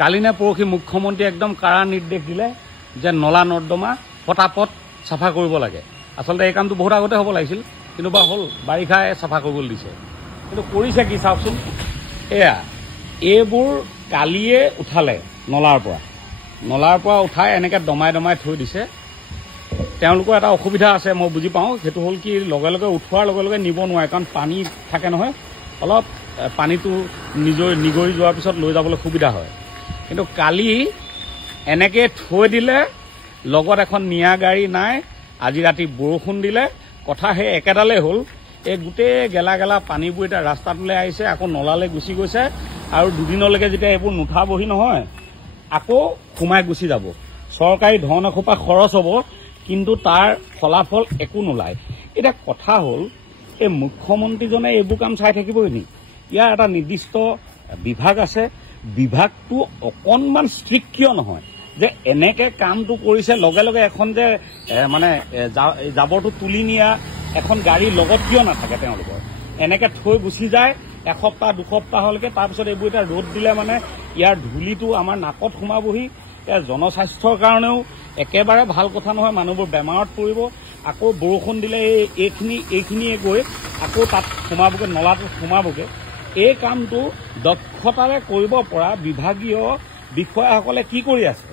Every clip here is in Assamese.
কালি নে পৰহি মুখ্যমন্ত্ৰী একদম কাৰা নিৰ্দেশ দিলে যে নলা নৰ্দমা পটাপট চাফা কৰিব লাগে। আচলতে এই কামটো বহুত আগতে হ'ব লাগিছিল, কিন্তু বা হ'ল বাৰিষাই চাফা কৰিবলৈ দিছে। কিন্তু কৰিছে কি চাওকচোন, এয়া এইবোৰ কালিয়ে উঠালে নলাৰ পৰা উঠাই এনেকৈ দমাই দমাই থৈ দিছে। তেওঁলোকৰ এটা অসুবিধা আছে, মই বুজি পাওঁ, সেইটো হ'ল কি লগে লগে উঠোৱাৰ লগে লগে নিব নোৱাৰে, কাৰণ পানী থাকে নহয়, অলপ পানীটো নিগৰি যোৱাৰ পিছত লৈ যাবলৈ সুবিধা হয়। কিন্তু কালি এনেকৈ থৈ দিলে, লগত এখন নিয়া গাড়ী নাই, আজি ৰাতি বৰষুণ দিলে, কথা সেই একেডালেই হ'ল। এই গোটেই গেলা গেলা পানীবোৰ এতিয়া ৰাস্তাটোলৈ আহিছে, আকৌ নলালৈ গুচি গৈছে, আৰু দুদিনলৈকে যেতিয়া এইবোৰ নুঠাবহি নহয়, আকৌ সোমাই গুচি যাব। চৰকাৰী ধন এসোপা খৰচ হ'ব, কিন্তু তাৰ ফলাফল একো নোলায়। এতিয়া কথা হ'ল, এই মুখ্যমন্ত্ৰীজনে এইবোৰ কাম চাই থাকিবই নি? ইয়াৰ এটা নিৰ্দিষ্ট বিভাগ আছে, বিভাগটো অকণমান ষ্ট্ৰিক্ট কিয় নহয় যে এনেকৈ কামটো কৰিছে, লগে লগে এখন যে মানে জাবৰটো তুলি নিয়া এখন গাড়ী লগত কিয় নাথাকে তেওঁলোকৰ? এনেকৈ থৈ গুচি যায় এসপ্তাহ দুসপ্তাহলৈকে, তাৰপিছত এইবোৰ এতিয়া ৰ'দ দিলে মানে ইয়াৰ ধূলিটো আমাৰ নাকত সোমাবহি। ইয়াৰ জনস্বাস্থ্যৰ কাৰণেও একেবাৰে ভাল কথা নহয়, মানুহবোৰ বেমাৰত পৰিব। আকৌ বৰষুণ দিলে এইখিনিয়ে গৈ আকৌ তাত সোমাবগৈ, নলাটোত সোমাবগৈ। এই কামটো দক্ষতাৰে কৰিব পৰা বিভাগীয় বিষয়াসকলে কি কৰি আছে?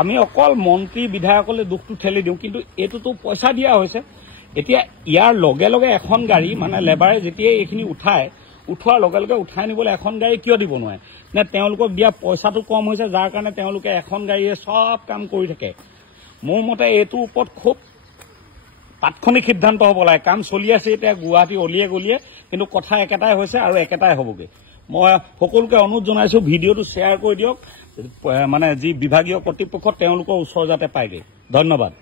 আমি অকল মন্ত্ৰী বিধায়কলৈ দুখটো ঠেলি দিওঁ, কিন্তু এইটোতো পইচা দিয়া হৈছে। এতিয়া ইয়াৰ লগে লগে এখন গাড়ী মানে লেবাৰে যেতিয়াই এইখিনি উঠোৱাৰ লগে লগে উঠাই নিবলৈ এখন গাড়ী কিয় দিব নোৱাৰে? নে তেওঁলোকক দিয়া পইচাটো কম হৈছে, যাৰ কাৰণে তেওঁলোকে এখন গাড়ীয়ে চব কাম কৰি থাকে? মোৰ মতে এইটোৰ ওপৰত খুব তাৎক্ষণিক সিদ্ধান্ত হ'ব লাগে। কাম চলি আছে এতিয়া গুৱাহাটী অলিয়ে গলিয়ে, কিন্তু কথা একেটাই হৈছে আৰু একেটাই হ'বগৈ। মই সকলোকে অনুৰোধ জনাইছোঁ, ভিডিঅ'টো শ্বেয়াৰ কৰি দিয়ক, মানে যি বিভাগীয় কৰ্তৃপক্ষ তেওঁলোকৰ ওচৰ যাতে পায়গৈ। ধন্যবাদ।